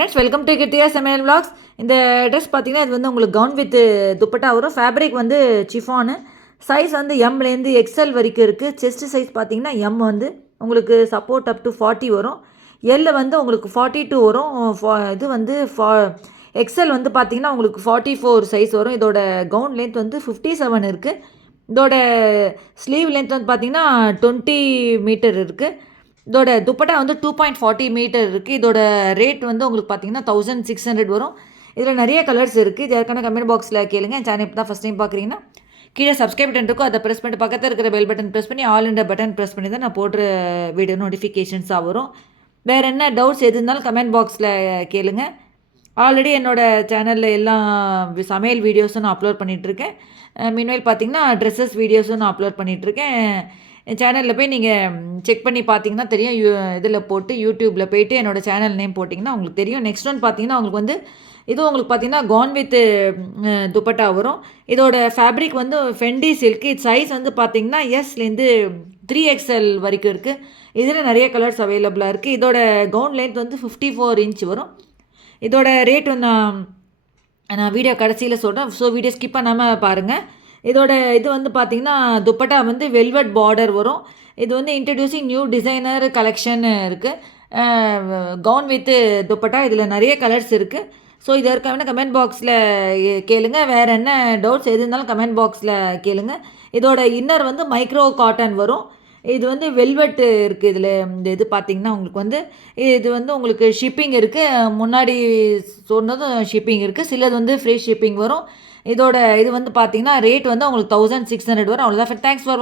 Friends welcome to கிட்டியா சமையல் vlogs. இந்த dress பார்த்தீங்கன்னா இது வந்து உங்களுக்கு கவுன் வித் துப்பட்டா வரும். ஃபேப்ரிக் வந்து சிஃபானு. சைஸ் வந்து எம்லேருந்து எக்ஸ்எல் வரைக்கும் இருக்குது. செஸ்ட் சைஸ் பார்த்தீங்கன்னா எம் வந்து உங்களுக்கு சப்போர்ட் அப் டு 40 வரும். எல் வந்து உங்களுக்கு 42 வரும். இது வந்து எக்ஸ்எல் வந்து பார்த்தீங்கன்னா உங்களுக்கு 44 சைஸ் வரும். இதோட கவுன் லென்த் வந்து 57 இருக்குது. இதோட ஸ்லீவ் லென்த் வந்து பார்த்தீங்கன்னா 20 மீட்டர் இருக்குது. இதோட துப்பட்டா வந்து 2.40 மீட்டர் இருக்குது. இதோட ரேட் வந்து உங்களுக்கு பார்த்தீங்கன்னா 1600 வரும். இதில் நிறைய கலர்ஸ் இருக்குது. இது ஏற்கனவே கமெண்ட் பாக்ஸில் கேளுங்க. என் சேனல் இப்போ தான் ஃபஸ்ட் டைம் பார்க்குறீங்கன்னா கீழே சப்ஸ்கிரைப் பட்டன் இருக்கும். அதை ப்ரெஸ் பண்ணிட்டு பக்கத்தில் இருக்கிற பெல் பட்டன் ப்ரெஸ் பண்ணி ஆல் இண்டியா பட்டன் ப்ரெஸ் பண்ணி தான் நான் போடுற வீடியோ நோட்டிஃபிகேஷன்ஸாக வரும். வேறு என்ன டவுட்ஸ் எது இருந்தாலும் கமெண்ட் பாக்ஸில் கேளுங்க. ஆல்ரெடி என்னோடய சேனலில் எல்லா சமையல் வீடியோஸும் நான் அப்லோட் பண்ணிகிட்ருக்கேன். மீன்வேல் பார்த்தீங்கன்னா ட்ரெஸ்ஸஸ் வீடியோஸும் நான் அப்லோட் பண்ணிகிட்ருக்கேன். என் சேனலில் போய் நீங்கள் செக் பண்ணி பார்த்தீங்கன்னா தெரியும். இதில் போட்டு யூடியூப்பில் போய்ட்டு என்னோடய சேனல் நேம் போட்டிங்கன்னா உங்களுக்கு தெரியும். நெக்ஸ்ட் ஒன் பார்த்தீங்கன்னா உங்களுக்கு வந்து இது உங்களுக்கு பார்த்தீங்கன்னா கவுன் வித் துப்பட்டா வரும். இதோட ஃபேப்ரிக் வந்து ஃபெண்டி சில்க். இது சைஸ் வந்து பார்த்தீங்கன்னா எஸ்லேருந்து 3XL வரைக்கும் இருக்குது. இதில் நிறைய கலர்ஸ் அவைலபிளாக இருக்குது. இதோட கவுன் லென்த் வந்து 54 இன்ச் வரும். இதோட ரேட் நான் வீடியோ கடைசியில் சொல்கிறேன். ஸோ வீடியோ ஸ்கிப் பண்ணாமல் பாருங்கள். இதோட இது வந்து பார்த்திங்கன்னா துப்பட்டா வந்து வெல்வெட் பார்டர் வரும். இது வந்து இன்ட்ரடியூசிங் நியூ டிசைனர் கலெக்ஷன் இருக்குது. Gown with dupatta. இதில் நிறைய கலர்ஸ் இருக்குது. ஸோ இது இருக்கான கமெண்ட் பாக்ஸில் கேளுங்க. வேறு என்ன டவுட்ஸ் எது இருந்தாலும் கமெண்ட் பாக்ஸில் கேளுங்க. இதோட இன்னர் வந்து மைக்ரோ காட்டன் வரும். இது வந்து வெல்வெட்டு இருக்குது. இதில் இந்த இது பார்த்திங்கன்னா உங்களுக்கு வந்து இது வந்து உங்களுக்கு ஷிப்பிங் இருக்குது. முன்னாடி சொன்னதும் ஷிப்பிங் இருக்குது. சிலது வந்து ஃப்ரீ ஷிப்பிங் வரும். இதோட இது வந்து பார்த்தீங்கன்னா ரேட் வந்து உங்களுக்கு 1600 வரும். அவ்வளோதான். Thanks for